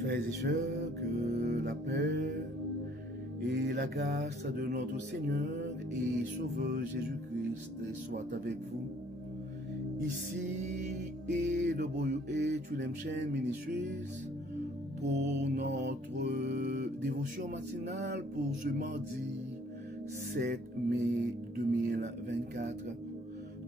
Frères et sœurs, que la paix et la grâce de notre Seigneur et Sauveur Jésus-Christ soit avec vous. Ici et de Boyou et Tulemchen Ministries pour notre dévotion matinale pour ce mardi 7 mai 2024.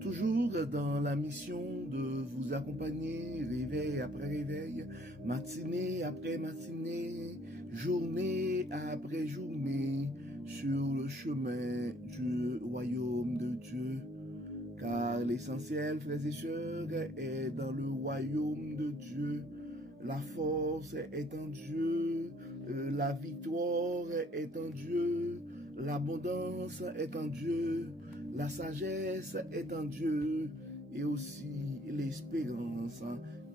Toujours dans la mission de vous accompagner réveil après réveil, matinée après matinée, journée après journée, sur le chemin du royaume de Dieu. Car l'essentiel, frères et sœurs, est dans le royaume de Dieu. La force est en Dieu, la victoire est en Dieu, l'abondance est en Dieu, la sagesse est en Dieu et aussi l'espérance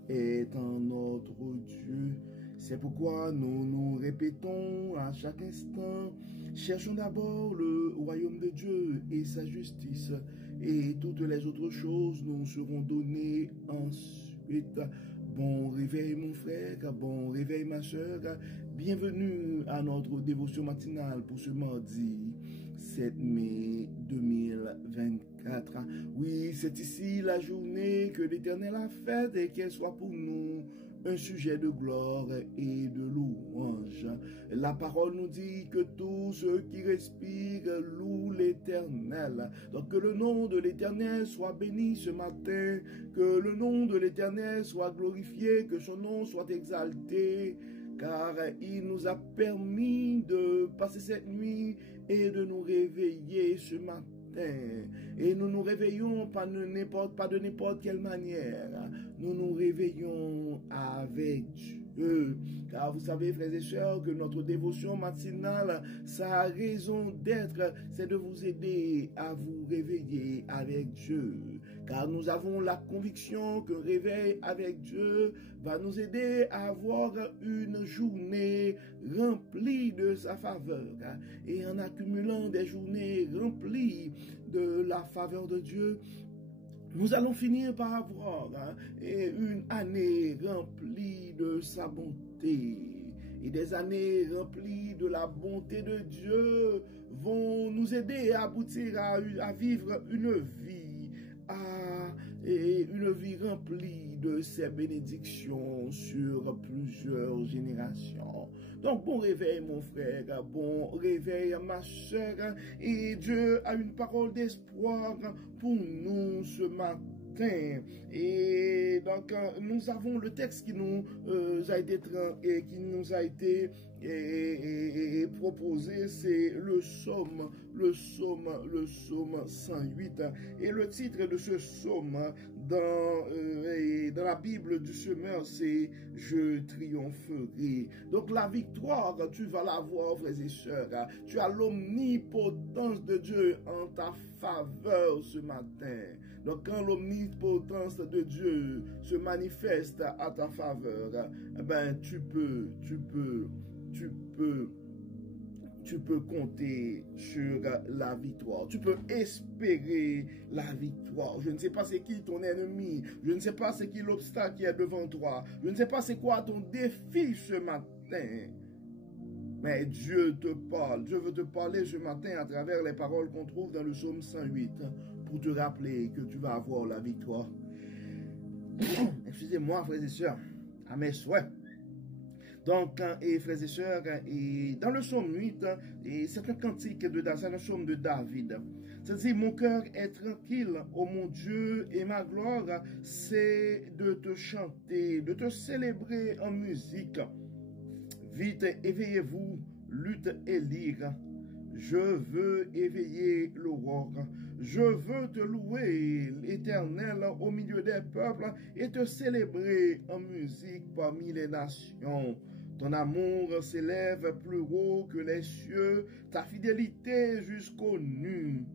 est en notre Dieu. C'est pourquoi nous nous répétons à chaque instant, cherchons d'abord le royaume de Dieu et sa justice, et toutes les autres choses nous seront données ensuite. Bon réveil mon frère, bon réveil ma soeur, bienvenue à notre dévotion matinale pour ce mardi 7 mai 2024. Oui, c'est ici la journée que l'Éternel a faite et qu'elle soit pour nous un sujet de gloire et de louange. La parole nous dit que tous ceux qui respirent louent l'Éternel. Donc que le nom de l'Éternel soit béni ce matin, que le nom de l'Éternel soit glorifié, que son nom soit exalté, car il nous a permis de passer cette nuit et de nous réveiller ce matin. Et nous nous réveillons pas de n'importe quelle manière. Nous nous réveillons avec Dieu. Car vous savez, frères et sœurs, que notre dévotion matinale, sa raison d'être, c'est de vous aider à vous réveiller avec Dieu. Car nous avons la conviction que réveil avec Dieu va nous aider à avoir une journée remplie de sa faveur. Et en accumulant des journées remplies de la faveur de Dieu, nous allons finir par avoir une année remplie de sa bonté. Et des années remplies de la bonté de Dieu vont nous aider à aboutir à vivre une vie remplie de ses bénédictions sur plusieurs générations. Donc bon réveil mon frère, bon réveil ma soeur, et Dieu a une parole d'espoir pour nous ce matin. Et donc nous avons le texte qui nous a été proposé, c'est le psaume 108, et le titre de ce psaume dans la Bible du semeur, c'est « Je triompherai ». Donc la victoire, tu vas l'avoir, frères et sœurs. Tu as l'omnipotence de Dieu en ta faveur ce matin. Donc quand l'omnipotence de Dieu se manifeste à ta faveur, ben tu peux compter sur la victoire. Tu peux espérer la victoire. Je ne sais pas c'est qui ton ennemi. Je ne sais pas c'est qui l'obstacle qui est devant toi. Je ne sais pas c'est quoi ton défi ce matin. Mais Dieu te parle. Dieu veut te parler ce matin à travers les paroles qu'on trouve dans le psaume 108 pour te rappeler que tu vas avoir la victoire. Excusez-moi, frères et sœurs, à mes souhaits. Donc, et frères et sœurs, et dans le psaume 8, c'est un cantique c'est un psaume de David. C'est-à-dire, mon cœur est tranquille, ô mon Dieu, et ma gloire, c'est de te chanter, de te célébrer en musique. Vite, éveillez-vous, lutte et lyre. Je veux éveiller l'aurore. Je veux te louer, l'Éternel, au milieu des peuples et te célébrer en musique parmi les nations. Ton amour s'élève plus haut que les cieux, ta fidélité jusqu'aux nues.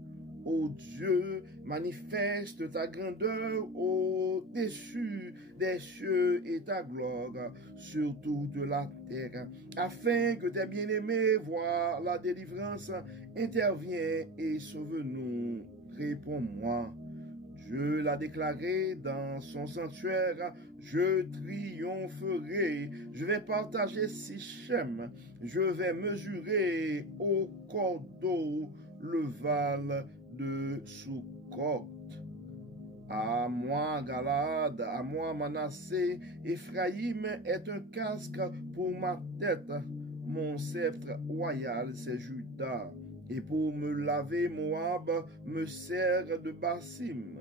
Ô Dieu, manifeste ta grandeur au-dessus des cieux et ta gloire sur toute la terre, afin que tes bien-aimés voient la délivrance. Interviens et sauve-nous. Réponds-moi. Je l'ai déclaré dans son sanctuaire, je triompherai. Je vais partager Sichem, je vais mesurer au cordeau le val de Sukkot. À moi, Galade, à moi, Manassé, Ephraïm est un casque pour ma tête. Mon sceptre royal, c'est Juda. Et pour me laver, Moab me sert de Bassim.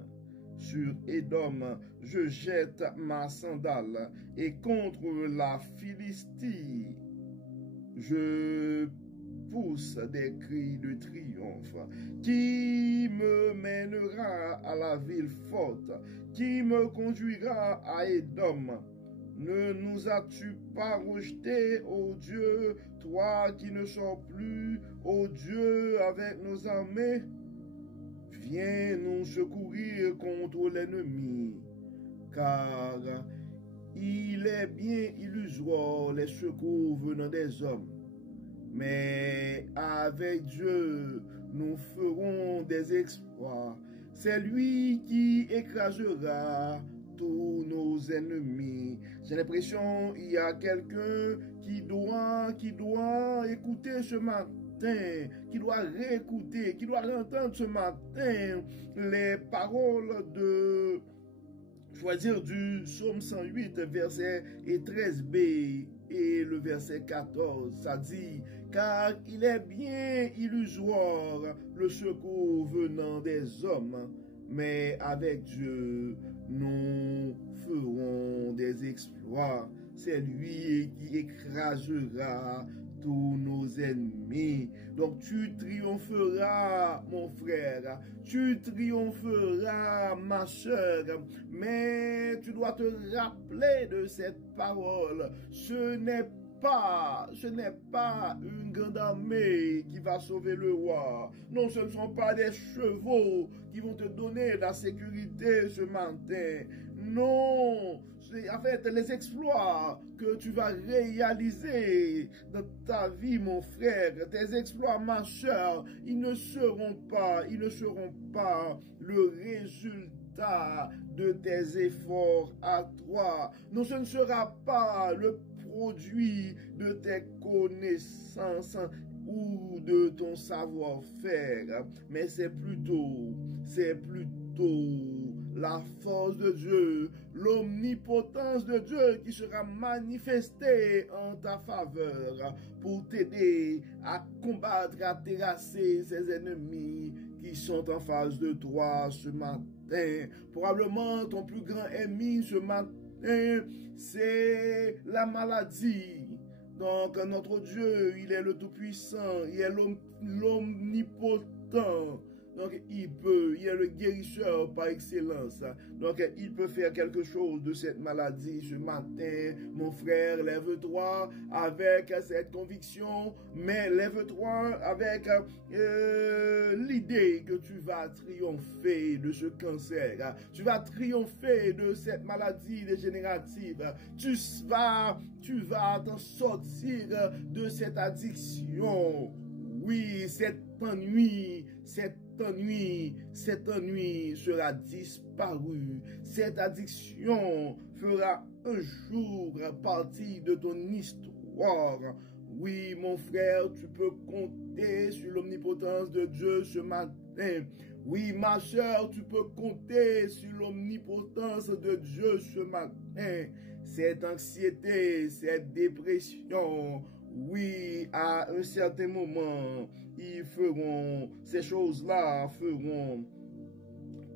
Sur Édom, je jette ma sandale. Et contre la Philistie, je pousse des cris de triomphe. Qui me mènera à la ville forte? Qui me conduira à Édom? Ne nous as-tu pas rejetés, ô Dieu, toi qui ne sors plus, ô Dieu, avec nos armées? Viens nous secourir contre l'ennemi, car il est bien illusoire les secours venant des hommes. Mais avec Dieu, nous ferons des exploits. C'est lui qui écrasera tous nos ennemis. J'ai l'impression qu'il y a quelqu'un qui doit écouter ce matin, qui doit réécouter, qui doit entendre ce matin les paroles de choisir du psaume 108, verset 13b et le verset 14. Ça dit, car il est bien illusoire le secours venant des hommes, mais avec Dieu, nous ferons des exploits. C'est lui qui écrasera tous nos ennemis. Donc tu triompheras, mon frère, tu triompheras, ma soeur, mais tu dois te rappeler de cette parole. Ce n'est pas une grande armée qui va sauver le roi. Non, ce ne sont pas des chevaux qui vont te donner la sécurité ce matin. Non, en fait, les exploits que tu vas réaliser dans ta vie, mon frère, tes exploits, ma soeur, ils ne seront pas le résultat de tes efforts à toi. Non, ce ne sera pas le produit de tes connaissances ou de ton savoir-faire, mais c'est plutôt la force de Dieu, l'omnipotence de Dieu qui sera manifestée en ta faveur pour t'aider à combattre, à terrasser ces ennemis qui sont en face de toi ce matin. Probablement ton plus grand ennemi ce matin, c'est la maladie. Donc notre Dieu, il est le Tout-Puissant, il est l'omnipotent. Donc il est le guérisseur par excellence. Donc il peut faire quelque chose de cette maladie ce matin. Mon frère, lève-toi avec cette conviction, mais lève-toi avec l'idée que tu vas triompher de ce cancer. Tu vas triompher de cette maladie dégénérative. Tu vas t'en sortir de cette addiction. Oui, cet ennui sera disparu. Cette addiction fera un jour partie de ton histoire. Oui, mon frère, tu peux compter sur l'omnipotence de Dieu ce matin. Oui, ma soeur, tu peux compter sur l'omnipotence de Dieu ce matin. Cette anxiété, cette dépression, oui, à un certain moment, ces choses-là feront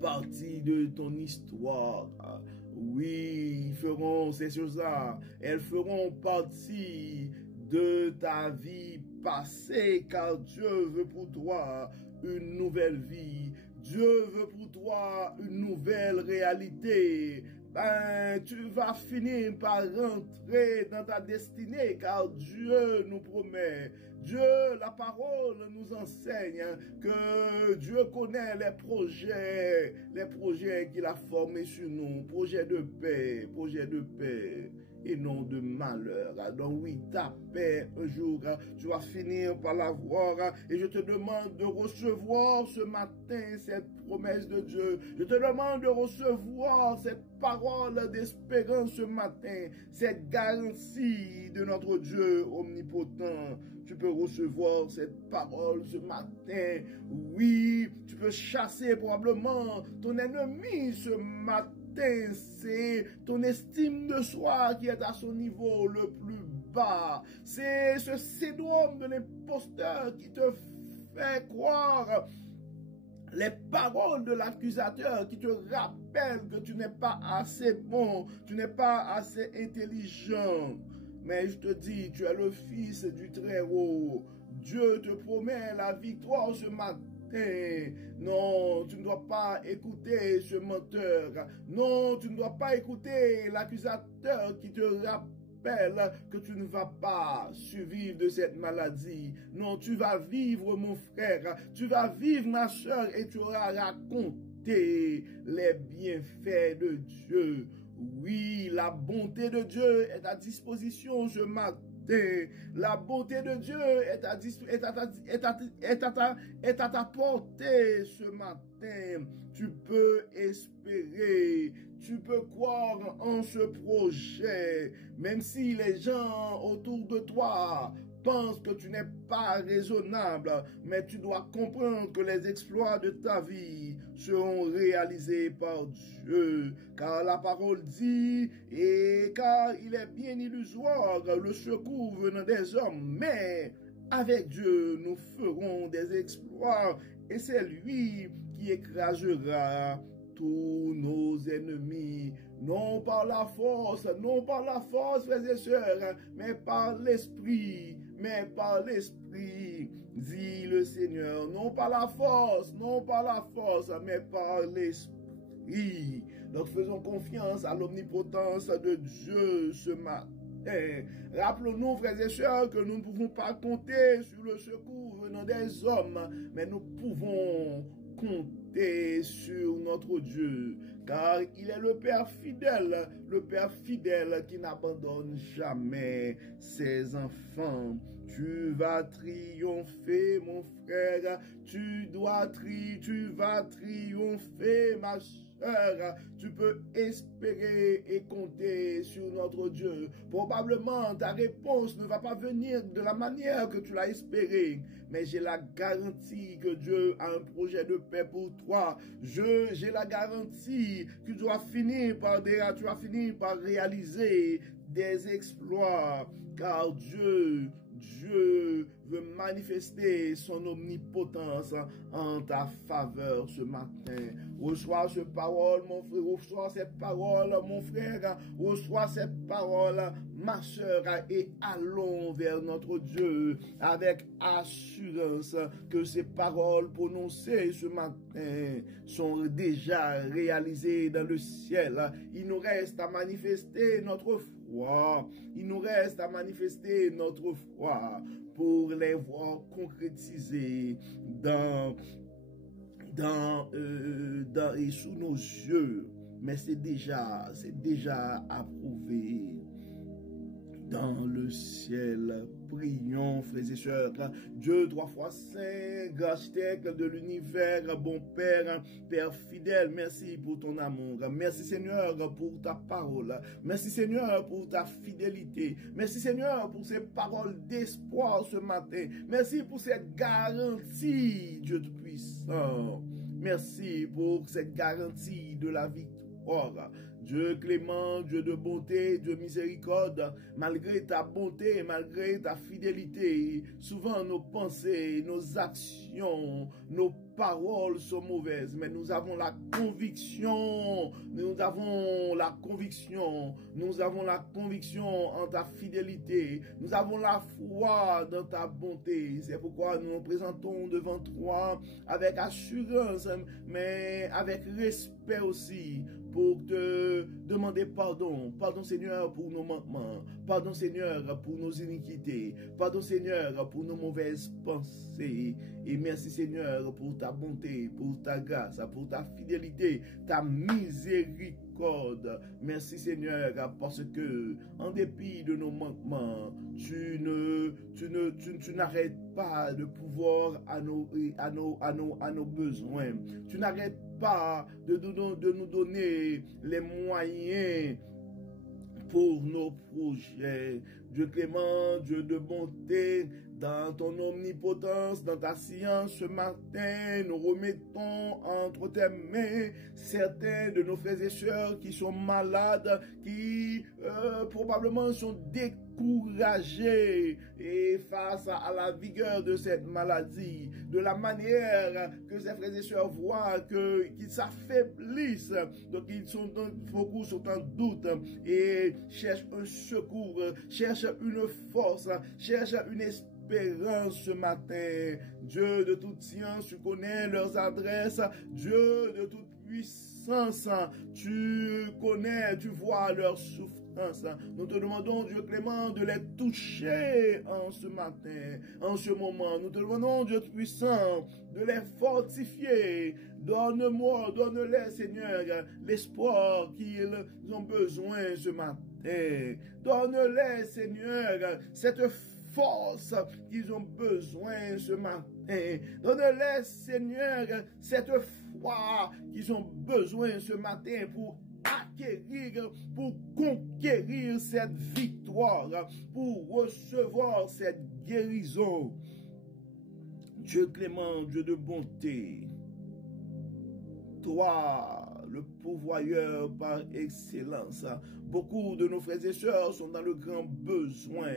partie de ton histoire. Oui, ces choses-là, elles feront partie de ta vie passée, car Dieu veut pour toi une nouvelle vie. Dieu veut pour toi une nouvelle réalité. Tu vas finir par rentrer dans ta destinée, car Dieu nous promet, la parole nous enseigne que Dieu connaît les projets qu'il a formés sur nous, projets de paix et non de malheur. Donc oui, ta paix, un jour, tu vas finir par l'avoir, et je te demande de recevoir ce matin cette promesses de Dieu. Je te demande de recevoir cette parole d'espérance ce matin, cette garantie de notre Dieu omnipotent. Tu peux recevoir cette parole ce matin. Oui, tu peux chasser probablement ton ennemi ce matin. C'est ton estime de soi qui est à son niveau le plus bas. C'est ce syndrome de l'imposteur qui te fait croire les paroles de l'accusateur qui te rappellent que tu n'es pas assez bon, tu n'es pas assez intelligent. Mais je te dis, tu es le fils du Très-Haut. Dieu te promet la victoire ce matin. Non, tu ne dois pas écouter ce menteur. Non, tu ne dois pas écouter l'accusateur qui te rappelle que tu ne vas pas survivre de cette maladie. Non, tu vas vivre, mon frère. Tu vas vivre, ma soeur, et tu auras raconté les bienfaits de Dieu. Oui, la bonté de Dieu est à disposition ce matin. La bonté de Dieu est à ta portée ce matin. Tu peux espérer, tu peux croire en ce projet, même si les gens autour de toi pensent que tu n'es pas raisonnable, mais tu dois comprendre que les exploits de ta vie seront réalisés par Dieu, car la parole dit, et car il est bien illusoire le secours venant des hommes, mais avec Dieu nous ferons des exploits, et c'est lui qui écrasera tous nos ennemis, non par la force, frères et sœurs, mais par l'esprit, dit le Seigneur, non par la force, mais par l'esprit. Donc faisons confiance à l'omnipotence de Dieu ce matin. Rappelons-nous, frères et sœurs, que nous ne pouvons pas compter sur le secours venant des hommes, mais nous pouvons compter sur notre Dieu, car il est le Père fidèle qui n'abandonne jamais ses enfants. Tu vas triompher, mon frère, tu vas triompher, ma soeur. Tu peux espérer et compter sur notre Dieu. Probablement, ta réponse ne va pas venir de la manière que tu l'as espéré, mais j'ai la garantie que Dieu a un projet de paix pour toi. J'ai la garantie que tu vas finir par réaliser des exploits, car Dieu veut manifester son omnipotence en ta faveur ce matin. Reçois cette parole, mon frère, reçois cette parole, mon frère, reçois cette parole, ma soeur, et allons vers notre Dieu avec assurance que ces paroles prononcées ce matin sont déjà réalisées dans le ciel. Il nous reste à manifester notre foi. Il nous reste à manifester notre foi pour les voir concrétisées et sous nos yeux. Mais c'est déjà approuvé dans le ciel. Prions, frères et sœurs. Dieu, 3 fois saint, architecte de l'univers, bon Père, Père fidèle, merci pour ton amour. Merci Seigneur pour ta parole. Merci Seigneur pour ta fidélité. Merci Seigneur pour ces paroles d'espoir ce matin. Merci pour cette garantie, Dieu Tout-Puissant. Merci pour cette garantie de la victoire. Dieu clément, Dieu de bonté, Dieu miséricorde, malgré ta bonté, malgré ta fidélité, souvent nos pensées, nos actions, nos paroles sont mauvaises, mais nous avons la conviction en ta fidélité, nous avons la foi dans ta bonté. C'est pourquoi nous nous présentons devant toi avec assurance, mais avec respect aussi, pour te demander pardon. Pardon Seigneur pour nos manquements. Pardon Seigneur pour nos iniquités. Pardon Seigneur pour nos mauvaises pensées. Et merci Seigneur pour ta bonté, pour ta grâce, pour ta fidélité, ta miséricorde. miséricorde. Merci Seigneur, parce que en dépit de nos manquements, tu n'arrêtes pas de pouvoir à nos besoins. Tu n'arrêtes pas de nous donner les moyens pour nos projets. Dieu clément, Dieu de bonté, dans ton omnipotence, dans ta science, ce matin, nous remettons entre tes mains certains de nos frères et sœurs qui sont malades, qui probablement sont découragés et face à la vigueur de cette maladie, de la manière que ces frères et sœurs voient qu'ils s'affaiblissent, donc beaucoup sont en doute et cherchent un secours, cherchent une force, cherchent une espérance ce matin. Dieu de toute science, tu connais leurs adresses. Dieu de toute puissance, tu connais, tu vois leurs souffrances. Nous te demandons, Dieu clément, de les toucher en ce matin, en ce moment. Nous te demandons, Dieu puissant, de les fortifier. Donne-les, Seigneur, l'espoir qu'ils ont besoin ce matin. Donne-les, Seigneur, cette force qu'ils ont besoin ce matin. Donne-les, Seigneur, cette foi qu'ils ont besoin ce matin pour acquérir, pour conquérir cette victoire, pour recevoir cette guérison. Dieu clément, Dieu de bonté, toi, le pourvoyeur par excellence. Beaucoup de nos frères et sœurs sont dans le grand besoin.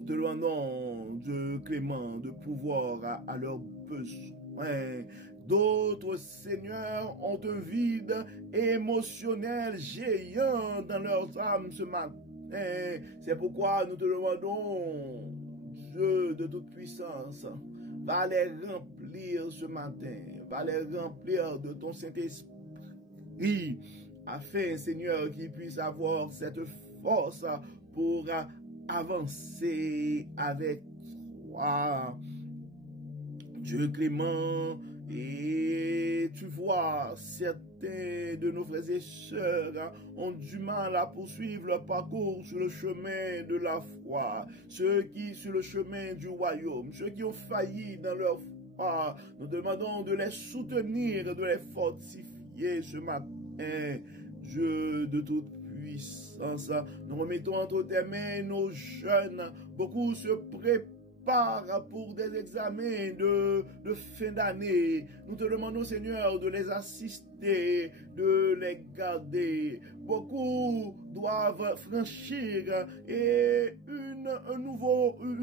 De demandons, Dieu clément, de pouvoir à leurs besoins. D'autres, Seigneur, ont un vide émotionnel géant dans leurs âmes ce matin. C'est pourquoi nous te demandons, Dieu de toute puissance, va les remplir ce matin, va les remplir de ton Saint-Esprit, afin, Seigneur, qu'ils puissent avoir cette force pour avancer avec toi. Dieu clément, et tu vois, certains de nos frères et sœurs ont du mal à poursuivre leur parcours sur le chemin de la foi. Ceux qui, sur le chemin du royaume, ceux qui ont failli dans leur foi, nous demandons de les soutenir, de les fortifier ce matin. Dieu de toute puissance, nous remettons entre tes mains nos jeunes. Beaucoup se préparent pour des examens de fin d'année. Nous te demandons, Seigneur, de les assister, de les garder. Beaucoup doivent franchir une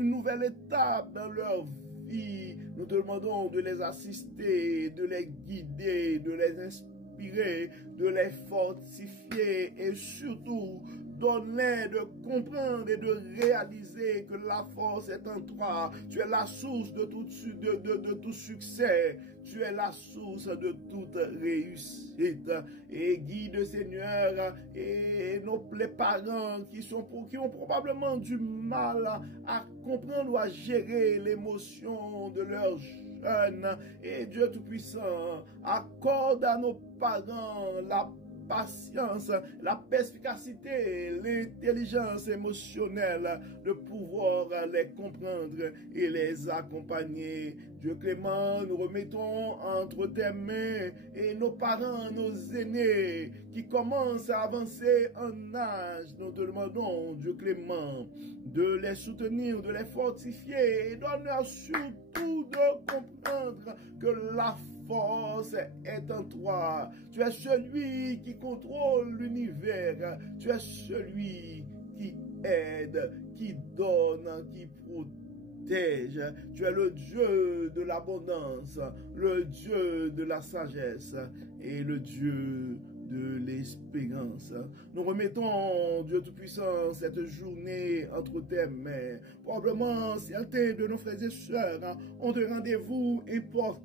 nouvelle étape dans leur vie. Nous te demandons de les assister, de les guider, de les inspirer, de les fortifier et surtout donne-les de comprendre et de réaliser que la force est en toi. Tu es la source de tout succès. Tu es la source de toute réussite. Et guide, Seigneur, et les parents qui ont probablement du mal à comprendre ou à gérer l'émotion de leurs jeunes. Et Dieu Tout-Puissant, accorde à nos parents la patience, la perspicacité, l'intelligence émotionnelle de pouvoir les comprendre et les accompagner. Dieu clément, nous remettons entre tes mains et nos parents, nos aînés qui commencent à avancer en âge. Nous te demandons, Dieu clément, de les soutenir, de les fortifier et donne-leur surtout de comprendre que la force est en toi. Tu es celui qui contrôle l'univers. Tu es celui qui aide, qui donne, qui protège. Tu es le Dieu de l'abondance, le Dieu de la sagesse et le Dieu de l'espérance. Nous remettons, Dieu Tout-Puissant, cette journée entre tes mains. Probablement, certains de nos frères et sœurs ont un rendez-vous important.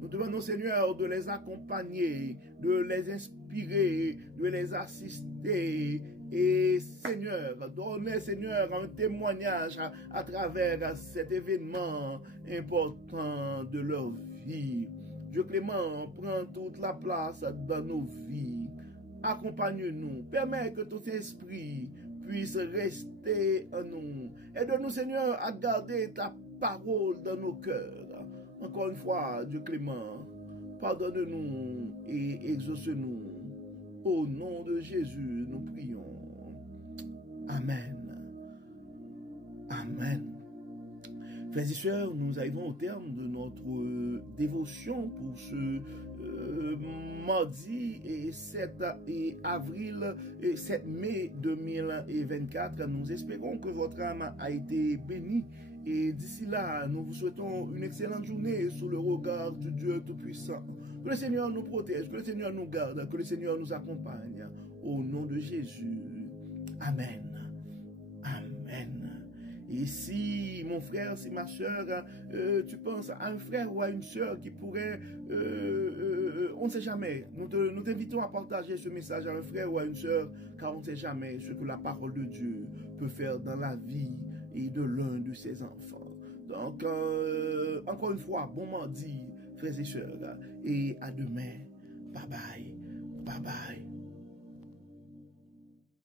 Nous demandons, Seigneur, de les accompagner, de les inspirer, de les assister. Et Seigneur, donnez, Seigneur, un témoignage à travers cet événement important de leur vie. Dieu clément, prends toute la place dans nos vies. accompagne-nous. Permets que ton esprit puisse rester en nous. Aide-nous, Seigneur, à garder ta parole dans nos cœurs. Encore une fois, Dieu clément, pardonne-nous et exauce-nous. Au nom de Jésus, nous prions. Amen. Amen. Frères et sœurs, nous arrivons au terme de notre dévotion pour ce mardi 7 mai 2024. Nous espérons que votre âme a été bénie. Et d'ici là, nous vous souhaitons une excellente journée sous le regard du Dieu Tout-Puissant. Que le Seigneur nous protège, que le Seigneur nous garde, que le Seigneur nous accompagne. Au nom de Jésus. Amen. Amen. Et si, mon frère, si ma soeur, tu penses à un frère ou à une soeur qui pourrait, on ne sait jamais, nous t'invitons à partager ce message à un frère ou à une soeur, car on ne sait jamais ce que la parole de Dieu peut faire dans la vie et de l'un de ses enfants. Donc, encore une fois, bon mardi, frères et sœurs, et à demain. Bye bye. Bye bye.